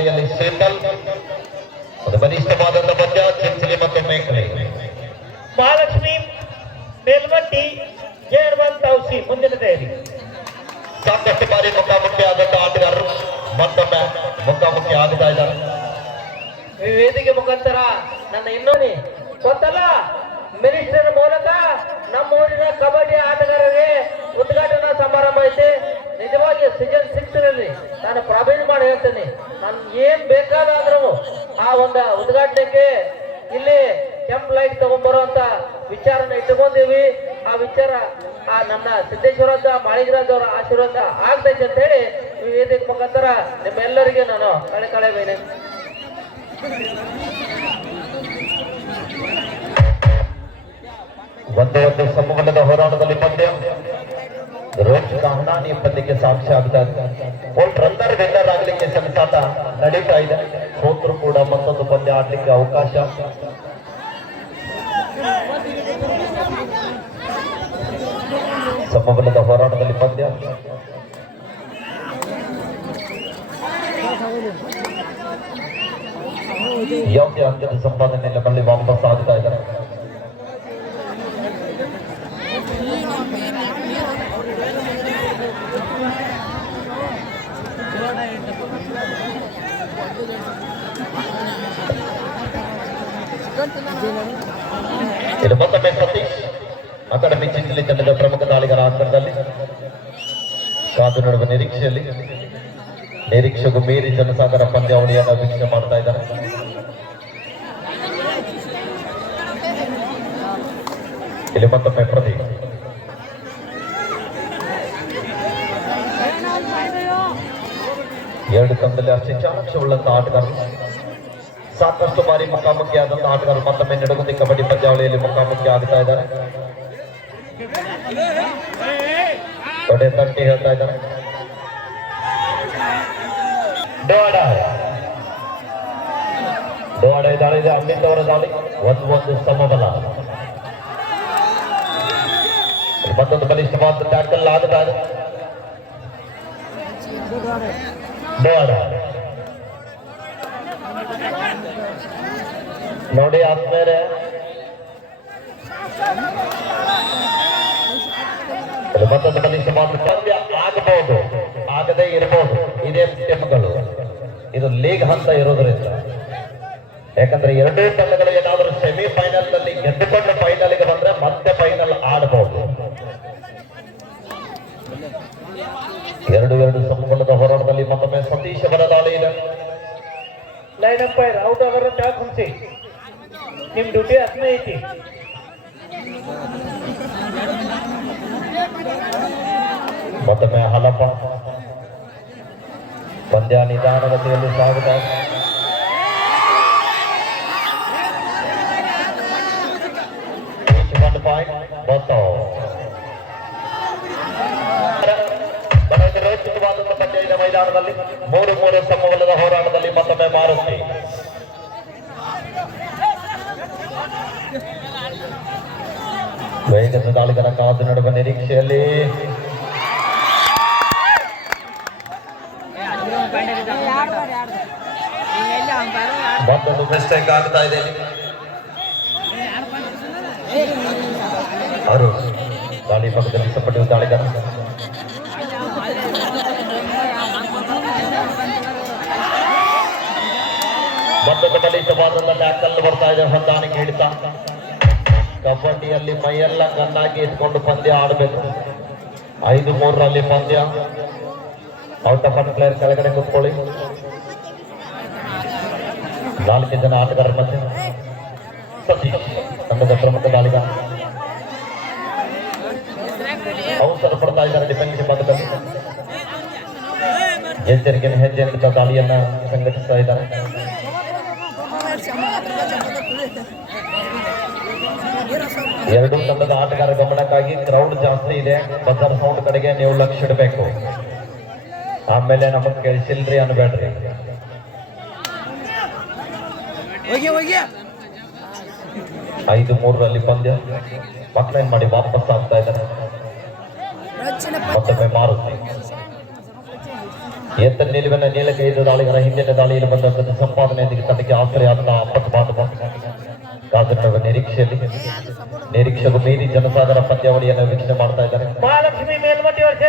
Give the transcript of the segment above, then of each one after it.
ದಾಳಿಯಲ್ಲಿ ಸೇತಲ್ ಅದು ಬಲಿಷ್ಠವಾದಂತಹ ಪದ್ಯ ಚಿಂಚಲಿ ಮತ್ತು ಮೇಕಲೆ. ಮಹಾಲಕ್ಷ್ಮಿ ಮೇಲ್ಮಟ್ಟಿ ಜೇರ್ವನ್ ತೌಸಿ ಮುಂದಿನ ದೇರಿ ಸಾಕಷ್ಟು ಬಾರಿ ಮುಖಾಮುಖಿ ಆದಂತಹ ಆಟಗಾರರು ಮತ್ತೊಮ್ಮೆ ಮುಖಾಮುಖಿ ಆಗ್ತಾ ಇದ್ದಾರೆ. ಈ ವೇದಿಕೆ ಮುಖಾಂತರ ನನ್ನ ಇನ್ನೊಂದು ಗೊತ್ತಲ್ಲ? ಮಿನಿಸ್ಟರ್ ಮೂಲಕ ನಮ್ಮ ಊರಿನ ಕಬಡ್ಡಿ ಆಟಗಾರರಿಗೆ ಉದ್ಘಾಟನಾ ಸಮಾರಂಭ ಐತೆ ನಿಜವಾಗಿ ಸೀಸನ್ ಸಿಕ್ಸ್ನಲ್ಲಿ ನಾನು ಪ್ರಾಮಿಸ್ ಮಾಡಿ ಹೇಳ್ತೇನೆ ನಾನು ಏನ್ ಬೇಕಾದ್ರೂ ಆ ಒಂದು ಉದ್ಘಾಟನೆಗೆ ಇಲ್ಲಿ ಕೆಂಪ್ ಲೈಟ್ ತಗೊಂಡ್ಬರುವಂತ ವಿಚಾರನ ಇಟ್ಟುಕೊಂಡಿವಿ. ಆ ವಿಚಾರ ಆ ನಮ್ಮ ಸಿದ್ದೇಶ್ವರಜ್ಜ ಮಾಳಿಗರಾಜ್ ಅವರ ಆಶೀರ್ವಾದ ಆಗ್ತೈತೆ ಅಂತ ಹೇಳಿ ವೇದಿಕೆ ಮುಖಾಂತರ ನಿಮ್ಮೆಲ್ಲರಿಗೆ ನಾನು ಕಳೆ ಕಳೆ ವಿನಂತಿ ಒಂದು ಒಂದು ಸಮೂಹದ ಹೋರಾಟದಲ್ಲಿ ಪಂದ್ಯ ರೋಚಕ ಹಣಾನಿ ಪಂದ್ಯಕ್ಕೆ ಸಾಕ್ಷಿ ಆಗ್ತಾ ಇದೆ ರನ್ನರ್ ವಿನ್ನರ್ ಆಗ್ಲಿಕ್ಕೆ ಸೆಣಸಾಟ ನಡೀತಾ ಇದೆ. ಸೋತರು ಕೂಡ ಮತ್ತೊಂದು ಪಂದ್ಯ ಆಡ್ಲಿಕ್ಕೆ ಅವಕಾಶ. ಸಮಬಲದ ಹೋರಾಟದಲ್ಲಿ ಪಂದ್ಯ. ಯೋಗ್ಯ ಅಂತ್ಯದ ಸಂಪಾದನೆಯಲ್ಲಿ ಬಳಿ ವಾಪಸ್ ಆಗ್ತಾ ಇದ್ದಾರೆ ಇದು ಮತ್ತೊಮ್ಮೆ ಸತೀಶ್ ತಂಡದ ಪ್ರಮುಖ ತಾಳಿಗರ ಅಂತರದಲ್ಲಿ ಕಾದು ನೋಡುವ ನಿರೀಕ್ಷೆಯಲ್ಲಿ. ನಿರೀಕ್ಷೆಗೂ ಮೀರಿ ಜನಸಾಗರ ಪಂದ್ಯಾವಳಿಯನ್ನು ವೀಕ್ಷಣೆ ಮಾಡ್ತಾ ಇದ್ದಾರೆ. ಇಲ್ಲಿ ಮತ್ತೊಮ್ಮೆ ಪ್ರತಿ. ಎರಡು ತಂಡದಲ್ಲಿ ಅಷ್ಟೇ ಚಾಣಕ್ಷವುಳ್ಳಂತ ಆಟಗಾರರು ಸಾಕಷ್ಟು ಬಾರಿ ಮುಖಾಮುಖಿ ಆದಂತ ಆಟಗಾರರು ಮತ್ತೊಮ್ಮೆ ನಡುಗುಂದಿ ಕಬಡ್ಡಿ ಪಂದ್ಯಾವಳಿಯಲ್ಲಿ ಮುಖಾಮುಖಿ ಆಗ್ತಾ ಇದ್ದಾರೆ. ತೊಡೆ ತಟ್ಟಿ ಹೇಳ್ತಾ ಇದ್ದಾರೆ ಡೋಡ ಡೋಡ ದಾಳಿ ಇದೆ ಅಮಿತ್ ಅವರ ದಾಳಿ ಒಂದು ಒಂದು ಸಮಬಲ ಮತ್ತೊಂದು ಬಲಿಷ್ಠವಾದ ಟ್ಯಾಕಲ್ ಆಗ್ತಾ ಇದೆ ಡೋಡ ನೋಡಿ ಆದ್ಮೇಲೆ ಇಲ್ಲಿ ಮತ್ತೊಂದು ಬಲಿಷ್ಠವಾದ ಪಂದ್ಯ ಆಗಬಹುದು ಆಗದೆ ಇರಬಹುದು ಇದೇ ಟೀಮ್ಗಳು ಇದು ಲೀಗ್ ಹಂತ ಇರೋದ್ರಿಂದ. ಯಾಕಂದ್ರೆ ಎರಡೂ ತಂಡಗಳು ಏನಾದರೂ ಸೆಮಿಫೈನಲ್ನಲ್ಲಿ ಗೆದ್ದುಕೊಂಡು ಫೈನಲ್ಗೆ ಬಂದ್ರೆ ಮತ್ತೆ ಫೈನಲ್ ಆಡಬಹುದು ಎರಡು ಎರಡು ಸಂಪುಟದ ಹೋರಾಟದಲ್ಲಿ ಮತ್ತೊಮ್ಮೆ ಸತೀಶ್ ಅವರ ದಾಳಿ ಇದೆ. ಲೈನ್ ಅಂಪೈರ್ ಔಟ್ ಟ್ಯಾಕ್ ಹುಣಸಿ ನಿಮ್ ಡ್ಯೂಟಿ ಅದ್ನೇ ಐತಿ. ಮತ್ತೊಮ್ಮೆ ಹಲಪ ಪಂದ್ಯ ನಿಧಾನಗತಿಯಲ್ಲಿ ಸಾಗುತ್ತಾ. ಮೈದಾನದಲ್ಲಿ ಮೂರು ಮೂರು ಸಮವಲ್ಲದ ಹೋರಾಟದಲ್ಲಿ ಮತ್ತೊಮ್ಮೆ ಮಾರುತಿ ವೇಗದ ದಾಳಿಗರ ಕಾದು ನಡುವ ನಿರೀಕ್ಷೆಯಲ್ಲಿ ಮತ್ತೊಂದು ಮಿಸ್ಟೇಕ್ ಆಗ್ತಾ ಇದೆ. ಅವರು ದಾಳಿ ಪಕ್ಕದಲ್ಲಿ ಸಪಟ್ಟು ದಾಳಿಗಾರ. ಮತ್ತೊಂದು ಬಲಿಷ್ಠವಾದಂತ ಕಲ್ಲು ಬರ್ತಾ ಇದೆ. ಹೊಂದಾಣಿಕೆ ಹಿಡಿತ. ಕಬಡ್ಡಿಯಲ್ಲಿ ಮೈಯೆಲ್ಲ ಗನ್ನಾಗಿ ಇಟ್ಕೊಂಡು ಪಂದ್ಯ ಆಡಬೇಕು. ಐದು ಮೂರರಲ್ಲಿ ಪಂದ್ಯ. ಔಟ್ ಆಫ್ ಅಂಡ್ ಪ್ಲೇಯರ್ ಕೆಳಗಡೆ ಕೂತ್ಕೊಳ್ಳಿ ನಾಲ್ಕು ಜನ ಆಟಗಾರರ ಮಧ್ಯೆ ತಂಡದ ಪ್ರಮುಖ ದಾಳಿಗ ಅವಸರ ಪಡ್ತಾ ಇದ್ದಾರೆ ಡಿಫೆನ್ಸಿವ್ ಭಾಗದಲ್ಲಿ ಎಚ್ಚರಿಕೆ ಹೆಜ್ಜೆ ಅಂತ ದಾಳಿಯನ್ನ ಸಂಘಟಿಸ್ತಾ ಇದ್ದಾರೆ ಎರಡು ತಂಡದ ಆಟಗಾರ ಗಮನಕ್ಕಾಗಿ ಕ್ರೌಡ್ ಜಾಸ್ತಿ ಇದೆ. ಬಜಾರ್ ಸೌಂಡ್ ಕಡೆಗೆ ನೀವು ಲಕ್ಷ ಇಡಬೇಕು. ಆಮೇಲೆ ನಮಗ್ ಕೇಳಿಸಿಲ್ರಿ ಅನ್ಬೇಡ್ರಿ ಐದು ಮೂರರಲ್ಲಿ ಪಂದ್ಯ. ಮಕ್ಕಳೇನ್ ಮಾಡಿ ವಾಪಸ್ ಆಗ್ತಾ ಇದ್ದಾರೆ. ಮತ್ತೊಮ್ಮೆ ಮಾರುತಿ. ಎತ್ತ ನಿಲುವಿನ ನೀಲಕೈದು ದಾಳಿಗಳ ಹಿಂದಿನ ದಾಳಿಯಲ್ಲಿ ಬಂದಂತಹ ಸಂಪಾದನೆಯೊಂದಿಗೆ ತನಗೆ ಆಶ್ರಯಾದ ಅಪ್ಪತ್ಪಾದ ಕಾದಿರುವ ನಿರೀಕ್ಷೆಯಲ್ಲಿ. ನಿರೀಕ್ಷೆಗೂ ಮೀರಿ ಜನಸಾಗರ ಪಂದ್ಯಾವಳಿಯನ್ನು ವೀಕ್ಷಣೆ ಮಾಡ್ತಾ ಇದ್ದಾರೆ. ಮಹಾಲಕ್ಷ್ಮಿ ಮೇಲ್ಮಟ್ಟಿ ವರ್ಷ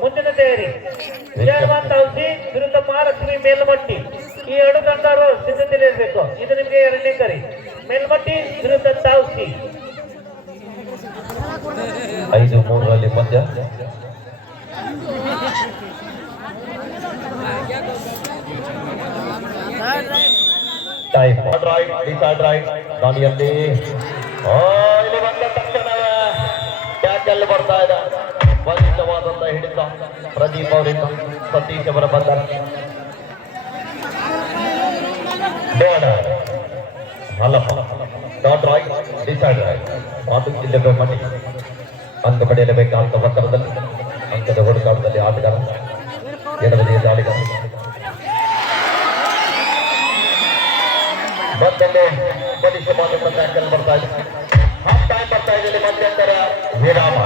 ಮುಂದಿನ ತಯಾರಿ. ವಿಜಯವಂತ ಔಷಧಿ ವಿರುದ್ಧ ಮಹಾಲಕ್ಷ್ಮಿ ಮೇಲ್ಮಟ್ಟಿ. ಈ ಎರಡು ತಂಡರು ಸಿದ್ಧತೆಯಲ್ಲಿರಬೇಕು ಇದು ನಿಮಗೆ ಎರಡನೇ ಕರಿ. ಮೇಲ್ಮಟ್ಟಿ ವಿರುದ್ಧ ತಾವ್ಸಿ ಐದು ಮೂರರಲ್ಲಿ ಅಲ್ಲಿ ಟೈಮ್ ರೈಟ್ ಡಿಸೈಡ್ ರೈಟ್ ದಾಳಿಯಲ್ಲಿ ಆ, ಇಲ್ಲಿ ಬಂದ ತಕ್ಷಣ ಬರ್ತಾ ಇದೆ. ಬಲಿಷ್ಠವಾದಂತ ಹಿಡಿತ ಪ್ರದೀಪ್ ಅವರಿಂದ ಸತೀಶ್ ಅವರ ಬೇಡ. ಅಲ್ಲಪ್ಪ ಡಾಟ್ ರಾಯ್ ಡಿಸೈಡ್ ರಾಯ್ ಮಾತು ಜಿಲ್ಲೆ ಮಣಿ ಅಂಕ ಪಡೆಯಲೇಬೇಕಾದ ಒತ್ತಡದಲ್ಲಿ, ಅಂಕದ ಹುಡುಕಾಟದಲ್ಲಿ ಆಟಗಾರ ಎಡಬದಿಯ ದಾಳಿಗಾರ ಮತ್ತೊಂದು ಬಲಿಷ್ಠವಾದಂತ ಟ್ಯಾಕಲ್ ಬರ್ತಾ ಇದೆ. ಟೈಮ್ ಬರ್ತಾ ಇದೆ ವಿರಾಮ.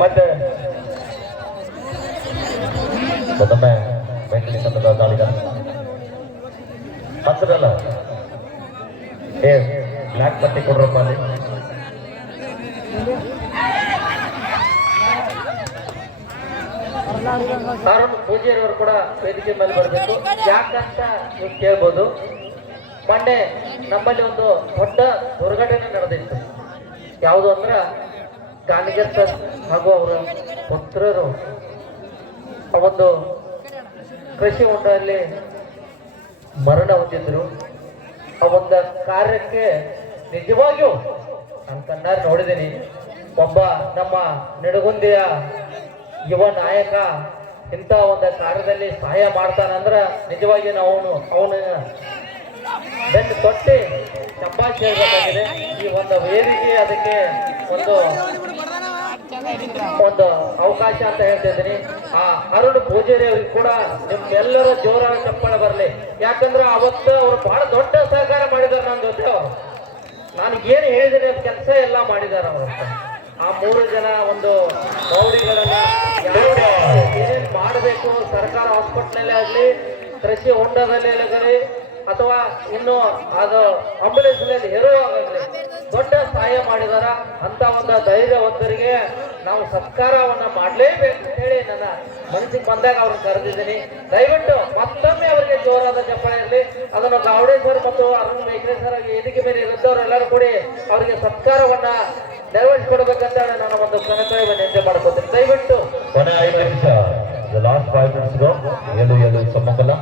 ಮತ್ತೆ ಮತ್ತೊಮ್ಮೆ ದಾಳಿಗಾರ ಹತ್ತಿರಲ್ಲ ಏ ಬ್ಲ್ಯಾಕ್ ಪಟ್ಟಿ ಕೊಡ್ರಪ್ಪ ಅಲ್ಲಿ. ಅವರು ಕೂಡ ವೇದಿಕೆ ಮೇಲೆ ಬರಬೇಕು. ಯಾಕಂತ ನೀವು ಕೇಳ್ಬೋದು. ಮೊನ್ನೆ ನಮ್ಮಲ್ಲಿ ಒಂದು ದೊಡ್ಡ ದುರ್ಘಟನೆ ಯಾವುದು ಅಂದ್ರೆ ಸರ್ ಹಾಗೂ ಅವರ ಪುತ್ರರು ಒಂದು ಕೃಷಿ ಹೊಂಡದಲ್ಲಿ ಮರಣ ಹೊಂದಿದ್ರು. ಆ ಒಂದು ಕಾರ್ಯಕ್ಕೆ ನಿಜವಾಗಿಯೂ ನಾನು ಕಣ್ಣಾರೆ ನೋಡಿದ್ದೀನಿ. ಒಬ್ಬ ನಮ್ಮ ನೆಡುಗುಂದಿಯ ಯುವ ನಾಯಕ ಇಂಥ ಒಂದು ಕಾರ್ಯದಲ್ಲಿ ಸಹಾಯ ಮಾಡ್ತಾನಂದ್ರೆ ನಿಜವಾಗಿ ನಾವು ಅವನ ಬೆನ್ನು ತೊಟ್ಟಿ ಶಬ್ಬಾಷ್ ಹೇಳ್ಬೇಕಾಗಿದೆ ಈ ಒಂದು ವೇದಿಕೆ ಅದಕ್ಕೆ ಒಂದು ಒಂದು ಅವಕಾಶ ಅಂತ ಹೇಳ್ತಿದ್ದೀನಿ ಆ ಅರುಣ್ ಪೂಜಾರಿ ಅವ್ರಿಗೆ ಕೂಡ ನಿಮ್ಮೆಲ್ಲರ ಜೋರಾದ ಚಪ್ಪಾಳೆ ಬರಲಿ. ಯಾಕಂದ್ರೆ ಅವತ್ತು ಅವರು ಬಹಳ ದೊಡ್ಡ ಸಹಕಾರ ಮಾಡಿದ್ದಾರೆ ನನ್ನ ಜೊತೆ ಅವರು. ನಾನು ಏನು ಹೇಳಿದ್ದೀನಿ ಅದು ಕೆಲಸ ಎಲ್ಲ ಮಾಡಿದ್ದಾರೆ ಅವರು ಆ ಮೂರು ಜನ ಒಂದು ಏನೇನು ಏನೇನ್ ಮಾಡಬೇಕು ಸರ್ಕಾರ ಹಾಸ್ಪಿಟ್ಲಲ್ಲೇ ಆಗಲಿ, ಕೃಷಿ ಹೊಂಡದಲ್ಲಿ ಆಗಲಿ ಅಥವಾ ಇನ್ನು ಅದು ಆಂಬುಲೆನ್ಸ್ನಲ್ಲಿ ಹೇರುವಾಗಲಿ ದೊಡ್ಡ ಸಹಾಯ ಮಾಡಿದಾರ, ಅಂತ ಒಂದು ಧೈರ್ಯವಂತರಿಗೆ ನಾವು ಸತ್ಕಾರವನ್ನ ಮಾಡಲೇಬೇಕು ಹೇಳಿ ನನ್ನ ಮನಸ್ಸಿಗೆ ಬಂದಾಗ ಅವ್ರನ್ನ ಕರೆದಿದ್ದೀನಿ. ದಯವಿಟ್ಟು ಮತ್ತೊಮ್ಮೆ ಅವರಿಗೆ ಜೋರಾದ ಚಪ್ಪಾಳೆ ಇರಲಿ. ಅದನ್ನು ಗಾವಡೆ ಮತ್ತು ಅರುಣ್ ಮೇಘ್ರೆ ಸರ್ ವೇದಿಕೆ ಮೇಲೆ ಇರುತ್ತವರೆಲ್ಲರೂ ಕೂಡಿ ಅವರಿಗೆ ಸತ್ಕಾರವನ್ನ ನೆರವೇರಿಸಿಕೊಡ್ಬೇಕಂತ ನನ್ನ ನಾನು ಒಂದು ಕನಕವನ್ನು ನಿಂತೆ ಮಾಡ್ಕೊತೀನಿ. ದಯವಿಟ್ಟು. ಕೊನೆ ಐದು ನಿಮಿಷ. ಲಾಸ್ಟ್ ಫೈವ್ ಮಿನಿಟ್ಸ್ ಎಲ್ಲೂ ಎಲ್ಲೂ ಸಮ್ಮಕಲ್ಲ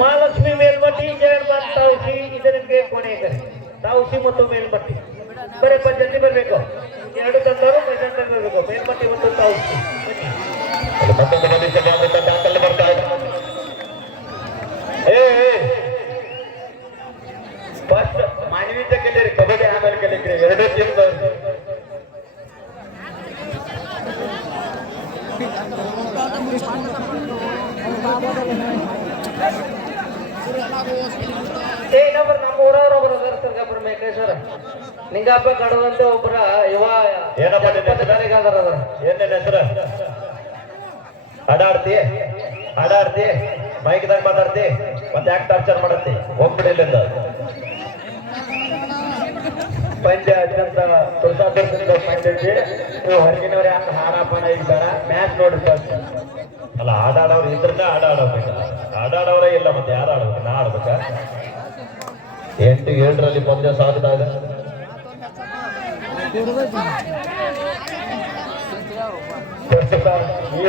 ಮಹಾಲಕ್ಷ್ಮಿ ಮೇಲ್ಮಟ್ಟಿ ಜಯಮಾನ್ ತಾವುಸಿ ಇದು ನಿಮಗೆ ಕೊನೆ ಕರೆ ತಾವುಸಿ ಮತ್ತು ಮೇಲ್ಮಟ್ಟಿ ಬರೀ ಜಲ್ದಿ ಬರಬೇಕು ಎರಡು ತಂದವರು ಮೈದಾನದಲ್ಲಿ ಬರಬೇಕು ಮೇಲ್ಮಟ್ಟಿ ಮತ್ತು ತಾವುಸಿ ಬನ್ನಿ ಅಲ್ಲಿ ಮತ್ತೊಂದು ಬಲಿಷ್ಠವಾದಂತ ಟ್ಯಾಕಲ್ ಬರ್ತಾ ಇದೆ ಏ ಫಸ್ಟ್ ಮಾನವೀಯತೆ ಕಲೀರಿ ಕಬಡ್ಡಿ ಆಮೇಲೆ ಕಲಿಕ್ರಿ ಎರಡೂ ಟೀಮ್ ಏ ಇನ್ನೊಬ್ರು ನಮ್ಮ ಊರವ್ರು ಒಬ್ರು ಅದಾರ ಸರ್ ಗಬ್ರ ಮೇಕೇಶ್ವರ ನಿಂಗಪ್ಪ ಕಡದಂತ ಒಬ್ಬರ ಯುವ ಏನಪ್ಪ ಅಡಾಡ್ತಿ? ಜನಪದಗಾರರು ಹೆಸರು? ಹಾಡಾಡ್ತಿ ಹಾಡಾಡ್ತಿ ಮೈಕ್ದಾಗ ಮಾತಾಡ್ತಿ ಮತ್ತೆ ಯಾಕೆ ಟಾರ್ಚರ್ ಮಾಡತ್ತಿ? ಹೋಗ್ಬಿಡಿ ಪಂಚಾಯತ್ ಅಂತ ಅತ್ಯಂತ ತುಳಸಾದರ್ಶನಿಗೆ ಪಂಚಿ ನೀವು ಹೊರಗಿನವ್ರು ಯಾಕೆ ಹಾಡಾಪನ ಇದ್ದಾರ ಮ್ಯಾಚ್ ನೋಡಿ ಫಸ್ಟ್ ಅಲ್ಲ ಆಡಾಡವ್ರು ಇದ್ರನ್ನ ಆಡಾಡಬೇಕ ಆಡಾಡವ್ರೇ ಇಲ್ಲ ಮತ್ತೆ ಯಾರು ಆಡ್ಬೇಕು ನಾ ಆಡ್ಬೇಕ ಎಂಟು ಏಳರಲ್ಲಿ ಪಂದ್ಯ ಸಾಕಿದಾಗ ಈ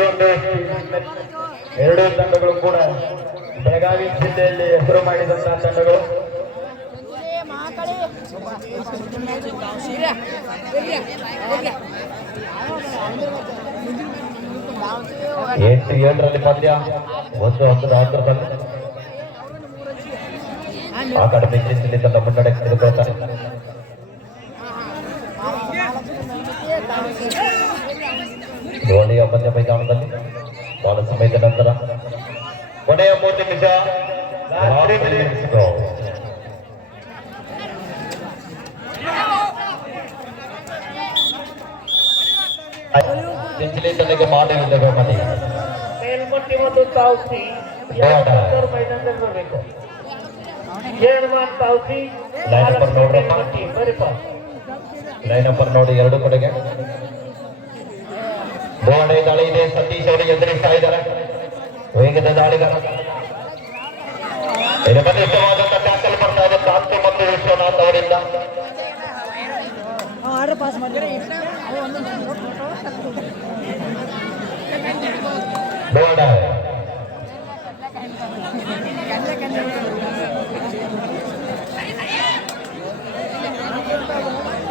ಒಂದು ಎರಡೂ ತಂಡಗಳು ಕೂಡ ಬೆಳಗಾವಿ ಜಿಲ್ಲೆಯಲ್ಲಿ ಹೆಸರು ಮಾಡಿದಂತಹ ತಂಡಗಳು. ಎಂಟು ಏಳರಲ್ಲಿ ಪಂದ್ಯ, ಒಂದು ಹತ್ತದ ಆ ಕಡೆ ತನ್ನ ಮುನ್ನಡೆ ತೆಗೆದುಕೊಳ್ತಾರೆ ಧೋನಿಯ ಪಂದ್ಯ ಮೈದಾನದಲ್ಲಿ ಬಹಳ ಸಮಯದ ನಂತರ ಕೊನೆಯ ಮೂರು ನಿಮಿಷ. Last three minutes go. Chinchali ತಂಡಕ್ಕೆ ಮಾಡುವುದೇ ಮನೆ. ಮೇಲ್ಮಟ್ಟಿ ಮತ್ತು ತಾವ್ಸಿ ಹೌದಾ? ಮೈದಾನದಲ್ಲಿ ಬರಬೇಕು. ಜೇಣಮಾನ್ ತಾವ್ಸಿ ಲೈನ್ ನಂಬರ್ ನೋಡ್ರಪ್ಪ. ಮೇಲ್ಮಟ್ಟಿ ಬರೀಪ ಲೈನ್ ನಂಬರ್ ನೋಡಿ ಎರಡು ಕಡೆಗೆ ಗೋಡೆ ದಾಳಿ ಇದೆ ಸತೀಶ್ ಅವರು ಎದುರಿಸ್ತಾ ಇದ್ದಾರೆ ವೇಗದ ದಾಳಿಗಾರ ಇದು ಬಲಿಷ್ಠವಾದಂತ ಟ್ಯಾಕಲ್ ಬರ್ತಾ ಇದೆ ಕಾಂತು ಮತ್ತು ವಿಶ್ವನಾಥ್ ಅವರಿಂದ ಆರ್ಡರ್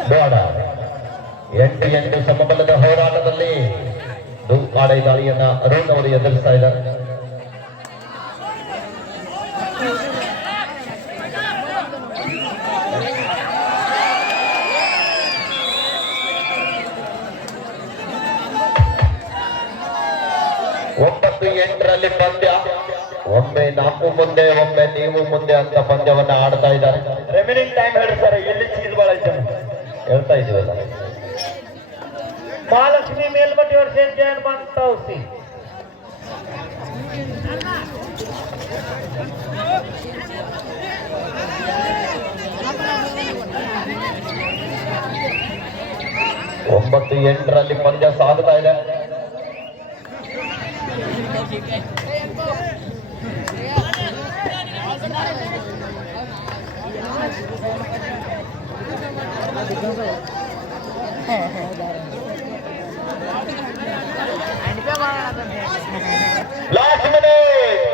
ಗೋಡೆ ಎಂಟು ಎಂಟು ಸಮಬಲದ ಹೋರಾಟದಲ್ಲಿ ದುಂಕಾಡೆ ದಾಳಿಯನ್ನ ಅರುಣ್ ಅವರು ಎದುರಿಸ್ತಾ ಇದ್ದಾರೆ. ಒಂಬತ್ತು ಎಂಟರಲ್ಲಿ ಪಂದ್ಯ. ಒಮ್ಮೆ ನಾಲ್ಕು ಮುಂದೆ, ಒಮ್ಮೆ ನೀವು ಮುಂದೆ ಅಂತ ಪಂದ್ಯವನ್ನ ಆಡ್ತಾ ಇದ್ದಾರೆ. ರೆಮಿನಿಂಗ್ ಟೈಮ್ ಹೇಳಿ ಸರ್, ಎಲ್ಲಿ ಹೇಳ್ತಾ ಇದೀವಲ್ಲ ಮಹಾಲಕ್ಷ್ಮಿ ಮೇಲ್ಮಟ್ಟಿ ವರ್ಷ ಜೇಣಮಾನ್ ತಾವ್ಸಿ ಒಂಬತ್ತು ಎಂಟರಲ್ಲಿ ಪಂದ್ಯ ಸಾಗುತ್ತಾ ಇದೆ. ಲಾಸ್ಟ್ ಮಿನಿಟ್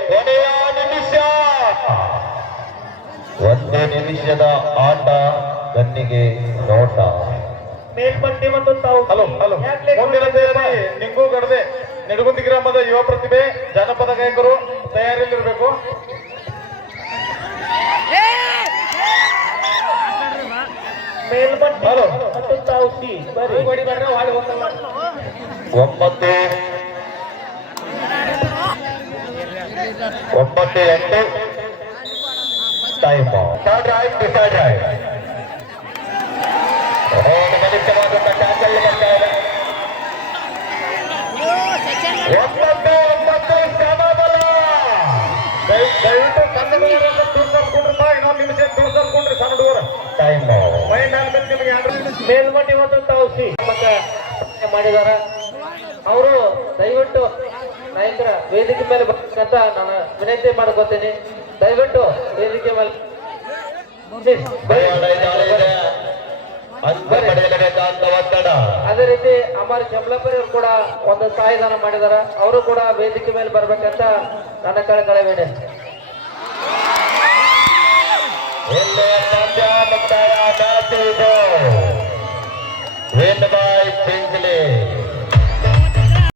ಕೊನೆಯ ನಿಮಿಷ. ಒಂದೇ ನಿಮಿಷದ ಆಟ ಕಣ್ಣಿಗೆ ನೋಟ. ಮೇಲ್ಮಟ್ಟಿ ಮತ್ತು ತಾವು ಹಲೋ ಹಲೋ. ಮುಂದಿನ ನಿಂಗು ಗಡದೆ ನಿಡಗುಂದಿ ಗ್ರಾಮದ ಯುವ ಪ್ರತಿಭೆ ಜಾನಪದ ಗಾಯಕರು ತಯಾರಿಯಲ್ಲಿರಬೇಕು. ಬರೀ ಹೋಗಲ್ಲ ಒಂಬತ್ತು ಒಂಬತ್ತು ಎಂಟು ಟೈಮ್ ಡಿಸೈಡ್ ಆಯ್ತು ಡಿಸೈಡ್ ಆಯ್ತು ಒಂಬತ್ತು ಒಂಬತ್ತು ಸಮಬಲ ದಯ- ದಯವಿಟ್ಟು ಕನ್ನಡವರನ್ನ ತೂರ್ಸಲ್ಕೊಂಡ್ರಪ್ಪ ಇನ್ನೊಂದು ನಿಮಿಷ ತೂರ್ಸಲ್ಕೊಂಡ್ರಿ ಸಣ್ಣ ಹುಡುಗರು ಟೈಮ್ ಮೈಂಡ್ ಆಗ್ಬೇಕು ನಿಮಗೆ ಮೇಲ್ಮಟ್ಟಿ ಹೋದಂತ ಔಷಧಿ ಮತ್ತೆ ಮಾಡಿದಾರ. ಅವರು ದಯವಿಟ್ಟು ನಾಯಕರ ವೇದಿಕೆ ಮೇಲೆ ಬರ್ತಕ್ಕಂತ ನಾನು ವಿನಂತಿ ಮಾಡ್ಕೋತೀನಿ. ದಯವಿಟ್ಟು ವೇದಿಕೆ ಮೇಲೆ ಅದೇ ರೀತಿ ಅಮರ್ ಶಮ್ಲಾಪುರಿ ಕೂಡ ಒಂದು ಸಾಯಿದಾನ ಮಾಡಿದಾರ ಅವರು ಕೂಡ ವೇದಿಕೆ ಮೇಲೆ ಬರ್ಬೇಕಂತ ನನ್ನ ಕಳಕಳೆ ವಿನಂತಿ ಬಾಯ್